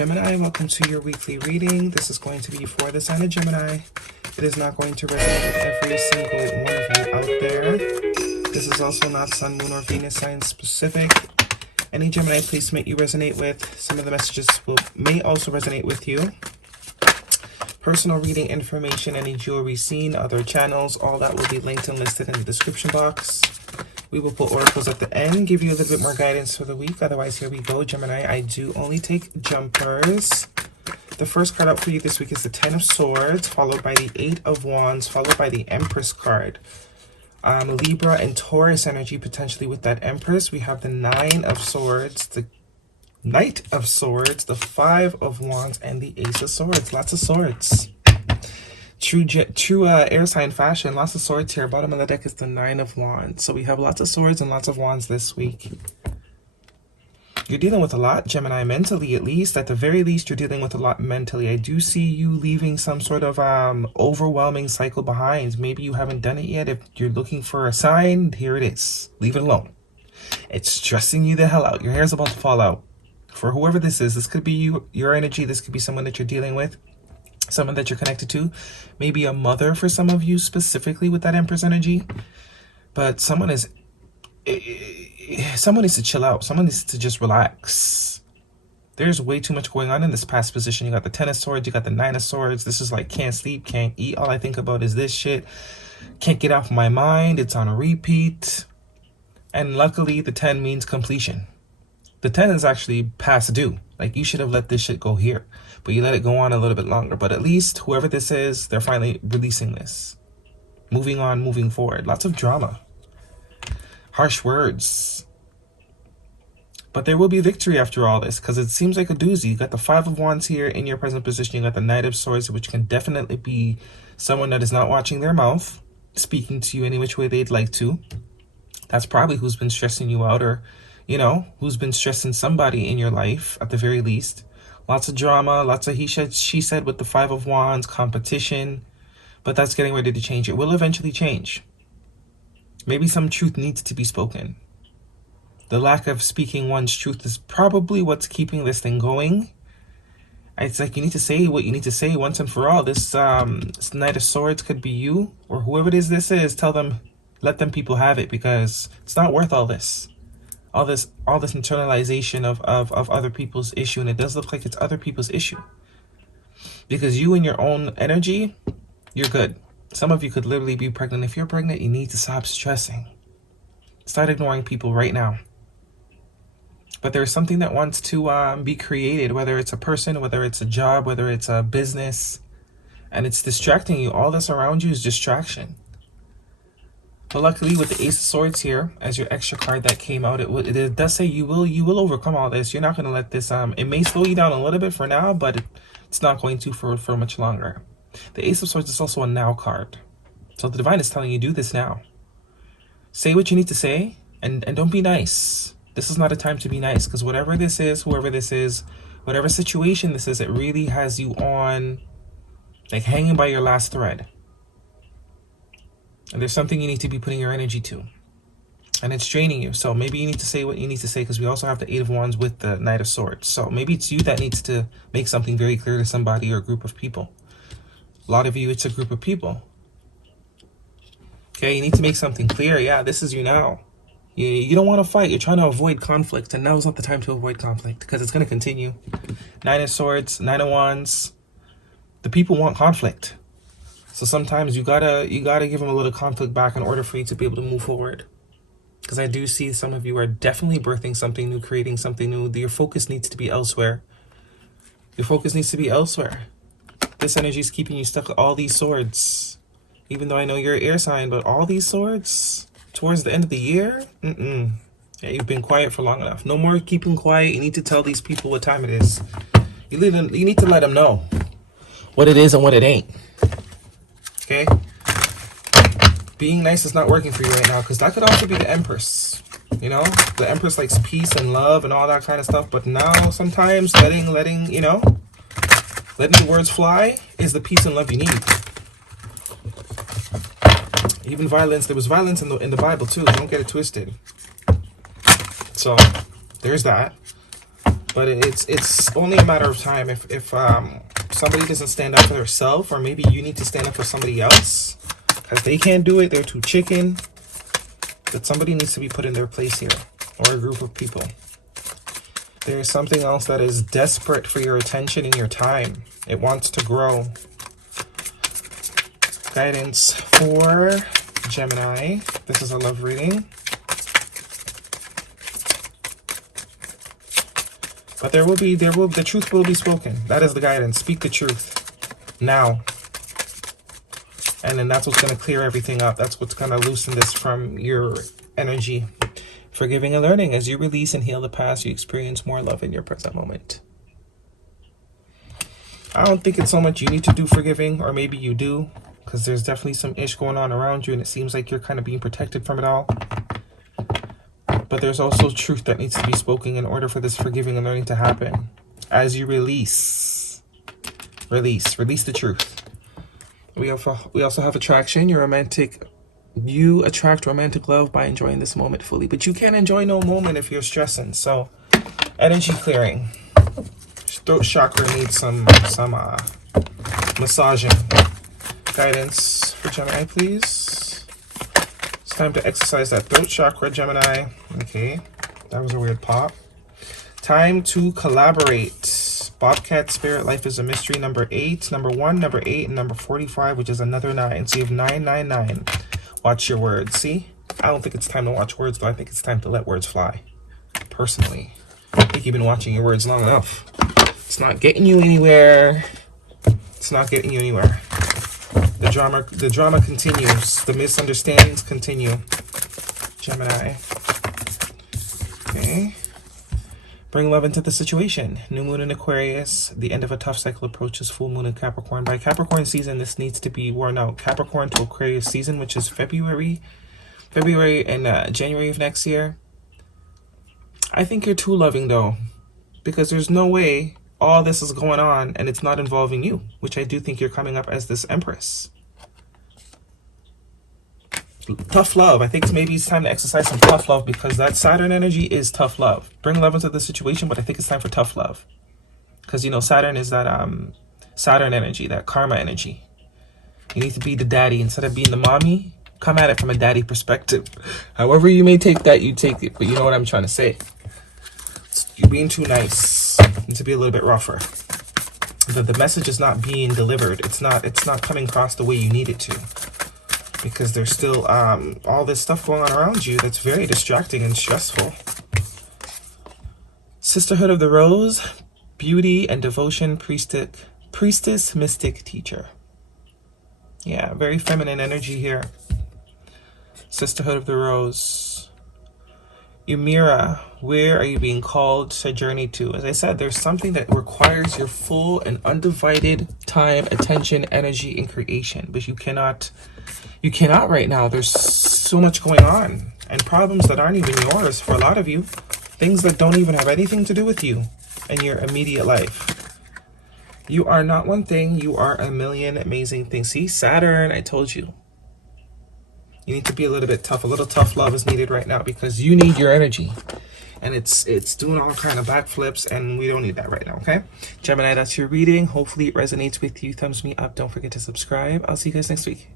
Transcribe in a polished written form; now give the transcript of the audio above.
Gemini, welcome to your weekly reading. This is going to be for the sign of Gemini. It is not going to resonate with every single one of you out there. This is also not Sun, Moon, or Venus sign specific. Any Gemini placement you resonate with, some of the messages may also resonate with you. Personal reading information, any jewelry seen, other channels, all that will be linked and listed in the description box. We will put oracles at the end, give you a little bit more guidance for the week. Otherwise, here we go, Gemini. I do only take jumpers. The first card out for you this week is the 10 of Swords, followed by the 8 of Wands, followed by the Empress card. Libra and Taurus energy potentially with that Empress. We have the 9 of Swords, the Knight of Swords, the 5 of Wands, and the Ace of Swords. Lots of swords. True air sign fashion, lots of swords here. Bottom of the deck is the 9 of Wands. So we have lots of swords and lots of wands this week. You're dealing with a lot, Gemini, mentally at least. At the very least, you're dealing with a lot mentally. I do see you leaving some sort of overwhelming cycle behind. Maybe you haven't done it yet. If you're looking for a sign, here it is. Leave it alone. It's stressing you the hell out. Your hair's about to fall out. For whoever this is, this could be you, your energy. This could be someone that you're dealing with. Someone that you're connected to, maybe a mother for some of you specifically with that Empress energy. But someone needs to chill out. Someone needs to just relax. There's way too much going on in this past position. You got the 10 of Swords, you got the 9 of Swords. This is like can't sleep, can't eat. All I think about is this shit. Can't get off my mind. It's on a repeat. And luckily the 10 means completion. The 10 is actually past due. Like, you should have let this shit go here. But you let it go on a little bit longer. But at least, whoever this is, they're finally releasing this. Moving on, moving forward. Lots of drama. Harsh words. But there will be victory after all this. Because it seems like a doozy. You got the 5 of Wands here in your present position. You got the Knight of Swords, which can definitely be someone that is not watching their mouth. Speaking to you any which way they'd like to. That's probably who's been stressing you out, or you know, who's been stressing somebody in your life, at the very least. Lots of drama, lots of he said, she said with the 5 of Wands, competition. But that's getting ready to change. It will eventually change. Maybe some truth needs to be spoken. The lack of speaking one's truth is probably what's keeping this thing going. It's like you need to say what you need to say once and for all. This Knight of Swords could be you, or whoever it is this is. Tell them, let them people have it, because it's not worth all this. All this internalization of other people's issue, and it does look like it's other people's issue. Because you in your own energy, you're good. Some of you could literally be pregnant. If you're pregnant, you need to stop stressing. Start ignoring people right now. But there's something that wants to be created, whether it's a person, whether it's a job, whether it's a business, and it's distracting you. All this around you is distraction. But luckily with the Ace of Swords here, as your extra card that came out, it does say you will overcome all this. You're not going to let this, it may slow you down a little bit for now, but it's not going to for much longer. The Ace of Swords is also a now card. So the Divine is telling you, do this now. Say what you need to say, and don't be nice. This is not a time to be nice, because whatever this is, whoever this is, whatever situation this is, it really has you on, like, hanging by your last thread. And there's something you need to be putting your energy to. And it's draining you. So maybe you need to say what you need to say, because we also have the 8 of Wands with the Knight of Swords. So maybe it's you that needs to make something very clear to somebody or a group of people. A lot of you, it's a group of people. Okay, you need to make something clear. Yeah, this is you now. You don't want to fight. You're trying to avoid conflict. And now is not the time to avoid conflict, because it's going to continue. 9 of Swords, 9 of Wands. The people want conflict. So sometimes you gotta give them a little conflict back in order for you to be able to move forward. Because I do see some of you are definitely birthing something new, creating something new. Your focus needs to be elsewhere. Your focus needs to be elsewhere. This energy is keeping you stuck with all these swords. Even though I know you're an air sign, but all these swords towards the end of the year? Yeah, you've been quiet for long enough. No more keeping quiet. You need to tell these people what time it is. You need to let them know what it is and what it ain't. Okay, being nice is not working for you right now, because that could also be the Empress. You know, the Empress likes peace and love and all that kind of stuff. But now sometimes letting the words fly is the peace and love you need. Even violence, there was violence in the Bible too. Don't get it twisted. So there's that. But it's only a matter of time. If somebody doesn't stand up for themselves, or maybe you need to stand up for somebody else because they can't do it, they're too chicken, that somebody needs to be put in their place here, or a group of people. There is something else that is desperate for your attention and your time. It wants to grow. Guidance for Gemini. This is a love reading. But the truth will be spoken. That is the guidance. Speak the truth now. And then that's what's going to clear everything up. That's what's going to loosen this from your energy. Forgiving and learning. As you release and heal the past, you experience more love in your present moment. I don't think it's so much you need to do forgiving, or maybe you do, because there's definitely some ish going on around you, and it seems like you're kind of being protected from it all. But there's also truth that needs to be spoken in order for this forgiving and learning to happen. As you release the truth. We also have attraction. You attract romantic love by enjoying this moment fully. But you can't enjoy no moment if you're stressing. So, energy clearing. Throat chakra needs some massaging. Guidance for Gemini, please. It's time to exercise that throat chakra, Gemini. Okay, that was a weird pop. Time to collaborate. Bobcat Spirit, Life is a Mystery, number 8, number 1, number 8, and number 45, which is another 9. So you have 999. Watch your words. See? I don't think it's time to watch words, though. I think it's time to let words fly. Personally. I think you've been watching your words long enough. It's not getting you anywhere. It's not getting you anywhere. The drama continues. The misunderstandings continue. Gemini. Okay. Bring love into the situation. New moon in Aquarius. The end of a tough cycle approaches. Full moon in Capricorn. By Capricorn season, this needs to be worn out. Capricorn to Aquarius season, which is February and January of next year. I think you're too loving, though, because there's no way all this is going on and it's not involving you, which I do think you're coming up as this Empress. Tough love. I think maybe it's time to exercise some tough love, because that Saturn energy is tough love. Bring love into the situation, but I think it's time for tough love. Because, you know, Saturn is that Saturn energy, that karma energy. You need to be the daddy instead of being the mommy. Come at it from a daddy perspective. However you may take that, you take it. But you know what I'm trying to say. You're being too nice. You need to be a little bit rougher. The message is not being delivered. It's not coming across the way you need it to. Because there's still all this stuff going on around you that's very distracting and stressful. Sisterhood of the Rose, beauty and devotion, priestess, mystic, teacher. Yeah, very feminine energy here. Sisterhood of the Rose. Ymira, where are you being called to journey to? As I said, there's something that requires your full and undivided time, attention, energy, and creation. But you cannot right now. There's so much going on, and problems that aren't even yours for a lot of you. Things that don't even have anything to do with you and your immediate life. You are not one thing. You are a million amazing things. See, Saturn, I told you. You need to be a little bit tough. A little tough love is needed right now, because you need your energy. And it's doing all kind of backflips, and we don't need that right now, okay? Gemini, that's your reading. Hopefully it resonates with you. Thumbs me up. Don't forget to subscribe. I'll see you guys next week.